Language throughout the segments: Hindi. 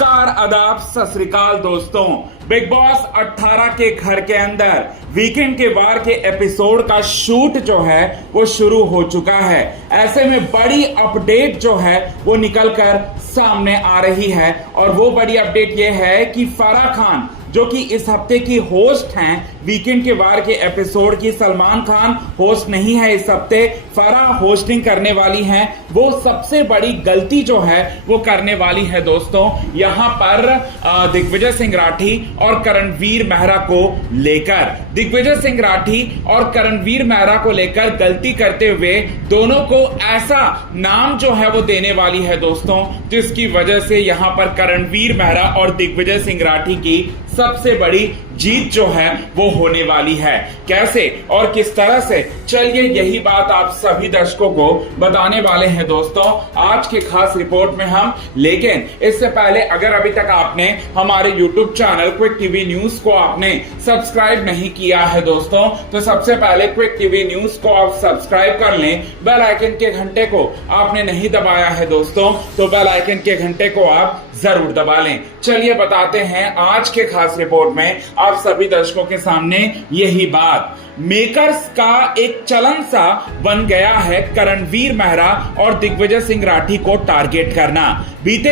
नमस्कार, आदाब, सत श्री अकाल दोस्तों। बिग बॉस 18 के घर के अंदर वीकेंड के वार के एपिसोड का शूट जो है वो शुरू हो चुका है। ऐसे में बड़ी अपडेट जो है वो निकलकर सामने आ रही है और वो बड़ी अपडेट ये है कि फराह खान जो कि इस हफ्ते की होस्ट हैं वीकेंड के वार के एपिसोड की, सलमान खान होस्ट नहीं है इस हफ्ते, फराह होस्टिंग करने वाली हैं। वो सबसे बड़ी गलती जो है वो करने वाली है दोस्तों यहां पर दिग्विजय सिंह राठी और करणवीर मेहरा को लेकर। दिग्विजय सिंह राठी और करणवीर मेहरा को लेकर गलती करते हुए दोनों को ऐसा नाम जो है वो देने वाली है दोस्तों, जिसकी वजह से यहां पर करणवीर मेहरा और दिग्विजय सिंह राठी की सबसे बड़ी जीत जो है वो होने वाली है। कैसे और किस तरह से, चलिए यही बात आप सभी दर्शकों को बताने वाले हैं दोस्तों आज के खास रिपोर्ट में हम। लेकिन इससे पहले अगर अभी तक आपने हमारे YouTube channel quick TV news को आपने सब्सक्राइब नहीं किया है दोस्तों, तो सबसे पहले क्विक टीवी न्यूज को आप सब्सक्राइब कर लें। बेल आइकन के घंटे को आपने नहीं दबाया है दोस्तों, तो बेल आइकन के घंटे को आप जरूर दबा लें। चलिए बताते हैं आज के खास रिपोर्ट में आप सभी दर्शकों के सामने यही बात। मेकर्स का एक चलन सा बन गया है करणवीर मेहरा और दिग्विजय सिंह राठी को टारगेट करना। बीते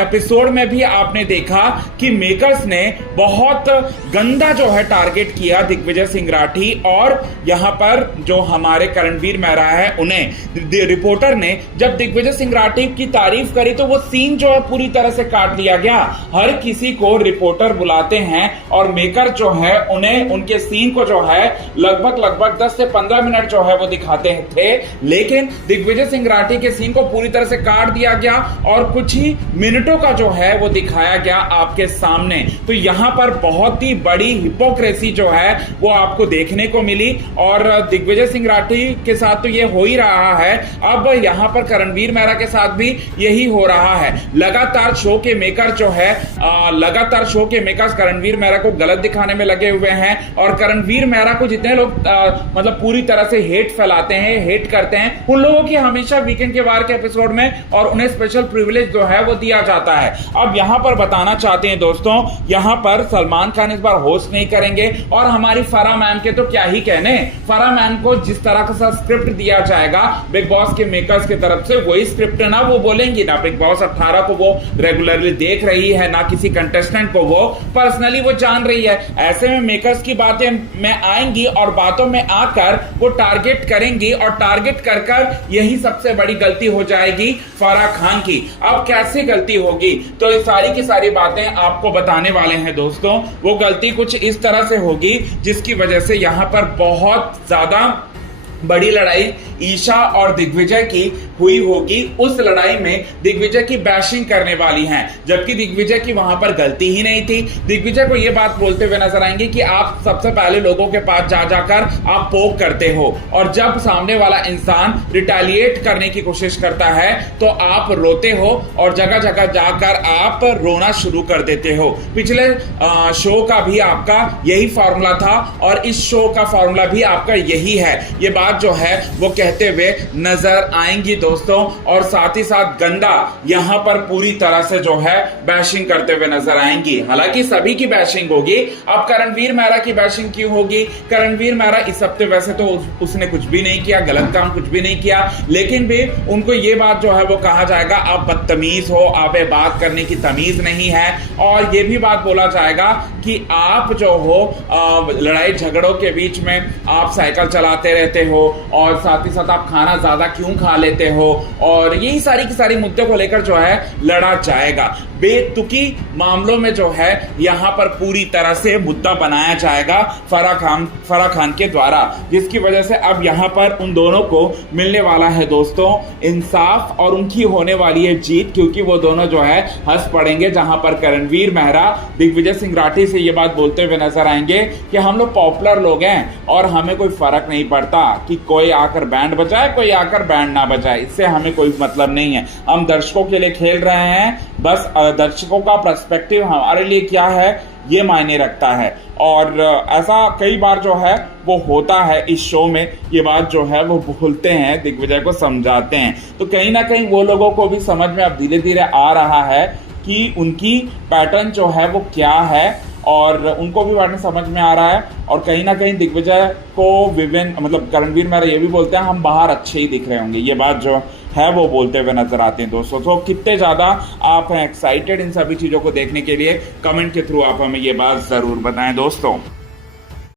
एपिसोड में भी आपने देखा कि मेकर्स ने बहुत गंदा जो है टारगेट किया दिग्विजय सिंह राठी, और यहां पर जो हमारे करणवीर मेहरा है उन्हें रिपोर्टर ने जब दिग्विजय सिंह राठी की तारीफ करी तो वो सीन जो है पूरी तरह से काट लिया गया। हर किसी को रिपोर्टर बुलाते हैं और मेकर जो है उन्हें उनके सीन को जो है लगभग 10 से 15 मिनट जो है वो दिखाते थे, लेकिन दिग्विजय सिंह राठी के सीन को पूरी तरह से काट दिया गया और कुछ ही मिनटों का जो है वो दिखाया गया आपके सामने। तो यहां पर बहुत ही बड़ी हिपोक्रेसी जो है वो आपको देखने को मिली और दिग्विजय सिंह राठी के साथ तो ये हो ही रहा है, अब यहां पर करणवीर मेहरा के साथ भी यही हो रहा है। लगातार शो के मेकर जो है लगातार शो के मेकर्स करणवीर मेहरा को गलत दिखाने में लगे हुए हैं और करणवीर मेहरा को जितने लोग मतलब पूरी तरह से हेट फैलाते हैं, हेट करते हैं, उन लोगों की हमेशा वीकेंड के वार के एपिसोड में और उन्हें स्पेशल प्रिविलेज जो है वो दिया जाता है। अब यहां पर बताना चाहते हैं दोस्तों, यहां पर सलमान खान इस बार होस्ट नहीं करेंगे और हमारी फराह मैम के तो क्या ही कहने। फराह मैम को जिस तरह का स्क्रिप्ट दिया जाएगा बिग बॉस के मेकर्स की तरफ से, वही स्क्रिप्ट है ना वो बोलेंगी ना। बिग बॉस 18 को वो रेगुलरली देख रही है, ना किसी कंटेस्टेंट को वो पर्सनली वो जान रही है। ऐसे में मेकर्स की बातें में आएंगी और बातों में आकर वो टारगेट करेंगी और टारगेट कर यही सबसे बड़ी गलती हो जाएगी फराह खान की। अब कैसे गलती होगी तो ये सारी की सारी बातें आपको बताने वाले हैं दोस्तों। वो गलती कुछ इस तरह से होगी जिसकी वजह से यहां पर बहुत ज्यादा बड़ी लड़ाई ईशा और दिग्विजय की हुई होगी। उस लड़ाई में दिग्विजय की बैशिंग करने वाली हैं, जबकि दिग्विजय की वहां पर गलती ही नहीं थी। दिग्विजय को यह बात बोलते हुए नजर आएंगे कि आप सबसे पहले लोगों के पास जा जाकर आप पोक करते हो और जब सामने वाला इंसान रिटेलिएट करने की कोशिश करता है तो आप रोते हो और जगह जगह जाकर आप रोना शुरू कर देते हो। पिछले शो का भी आपका यही फॉर्मूला था और इस शो का फॉर्मूला भी आपका यही है। ये बात जो है वो कहते हुए नजर आएंगी दोस्तों और साथ ही साथ गंदा यहां पर पूरी तरह से जो है बैशिंग करते हुए नजर आएंगी। हालांकि सभी की बैशिंग होगी। अब करणवीर मेहरा की बैशिंग क्यों होगी? करणवीर मेहरा इस हफ्ते वैसे तो उसने कुछ भी नहीं किया, गलत काम कुछ भी नहीं किया, लेकिन भी उनको ये बात जो है वो कहा जाएगा आप बदतमीज हो, आप बात करने की तमीज नहीं है, और ये भी बात बोला जाएगा कि आप जो हो लड़ाई झगड़ों के बीच में आप साइकिल चलाते रहते हो और साथ ही साथ आप खाना ज्यादा क्यों खा लेते हो, और यही सारी की सारी मुद्दे को लेकर जो है लड़ा जाएगा। बेतुकी मामलों में जो है यहां पर पूरी तरह से मुद्दा बनाया जाएगा फराह खान के द्वारा, जिसकी वजह से अब यहां पर उन दोनों को मिलने वाला है दोस्तों इंसाफ और उनकी होने वाली है जीत, क्योंकि वो दोनों जो है हंस पड़ेंगे। जहां पर करणवीर मेहरा दिग्विजय सिंह राठी से ये बात बोलते हुए नजर आएंगे कि हम लोग पॉपुलर लोग हैं और हमें कोई फर्क नहीं पड़ता कि कोई आकर बैंड बजाए कोई आकर बैंड ना बजाए, इससे हमें कोई मतलब नहीं है। हम दर्शकों के लिए खेल रहे हैं, बस दर्शकों का पर्सपेक्टिव हमारे लिए क्या है ये मायने रखता है। और ऐसा कई बार जो है वो होता है इस शो में, ये बात जो है वो भूलते हैं, दिग्विजय को समझाते हैं, तो कहीं ना कहीं वो लोगों को भी समझ में अब धीरे धीरे आ रहा है कि उनकी पैटर्न जो है वो क्या है, और उनको भी पैटर्न समझ में आ रहा है। और कहीं ना कहीं दिग्विजय को विवेन मतलब करणवीर मेहरा ये भी बोलते हैं हम बाहर अच्छे ही दिख रहे होंगे, ये बात जो है वो बोलते हुए नजर आते हैं दोस्तों। तो कितने ज़्यादा आप हैं एक्साइटेड इन सभी चीज़ों को देखने के लिए, कमेंट के थ्रू आप हमें ये बात ज़रूर बताएं दोस्तों।